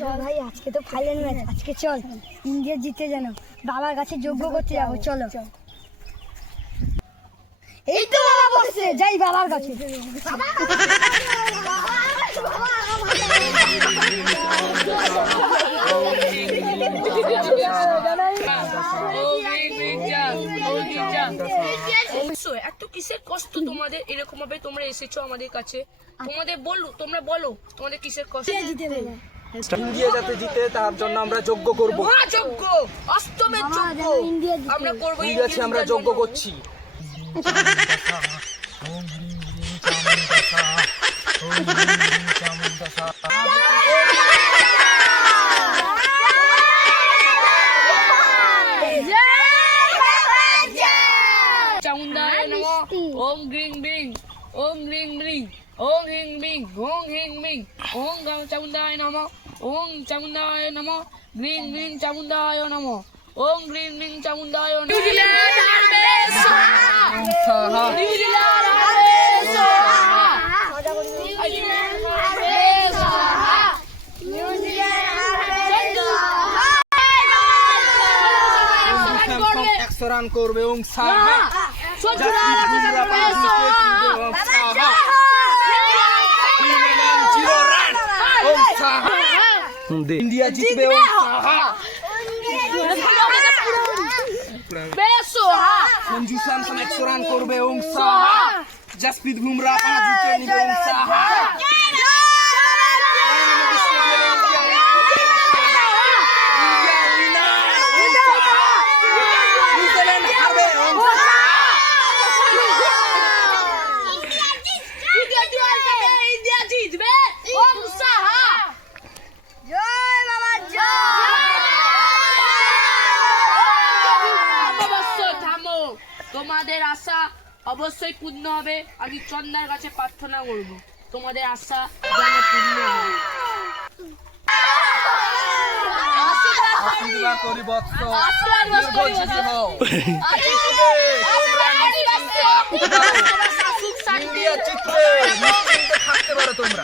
চল ভাই, আজকে তো ফাইনাল ম্যাচ, আজকে চল ইন্ডিয়া জিতে যেন বাবার কাছে যোগ্য করতে যাবো। চলো এই তো বাবা বসে, যাই বাবার কাছে। এত কিসের কষ্ট তোমাদের, এরকম ভাবে তোমরা এসেছো আমাদের কাছে, তোমরা বলো তোমাদের কিসের কষ্ট? ইন্ডিয়া যাতে জিতে তার জন্য আমরা যজ্ঞ করব। যোগ্য অষ্টমের যোগ্য আমরা করবো, ইন্ডিয়াকে আমরা যজ্ঞ করছি। চামুন্ডায় নমঃ। ওম গ্রিং ব্রিং, ওম গ্রিং ব্রিং, ওম হিং বিং, ওম হিং বিং, ওম চামুন্ডায় নমঃ, ওম চামুন্ডায় নমঃ, গ্রিং গ্রিং চামুন্ডায় নমঃ, ওম গ্রিং গ্রিং চামুন্ডায় নমঃ। নিউজিল্যান্ড হারবে সাহা, নিউজিল্যান্ড হারবে সাহা, নিউজিল্যান্ড হারবে সাহা, নিউজিল্যান্ড হারবে সাহা। 100 রান করবে ওং সাহা। ইন্ডিয়া জিতবে ওং সাহা। সঞ্জু স্যামসন 100 রান করবে ওং সাহা। জসপ্রীত বুমরাহ 5 উইকেট নিবে ওং সাহা। তোমাদের আশা অবশ্যই পূর্ণ হবে। আমি চন্দার কাছে প্রার্থনা করব তোমাদের আশা যেন পূর্ণ হবে। আশীর্বাদ করি বৎস, আশীর্বাদ করি বৎস। ইন্ডিয়া জিতবে, নিশ্চিন্তে থাকতে পারো তোমরা।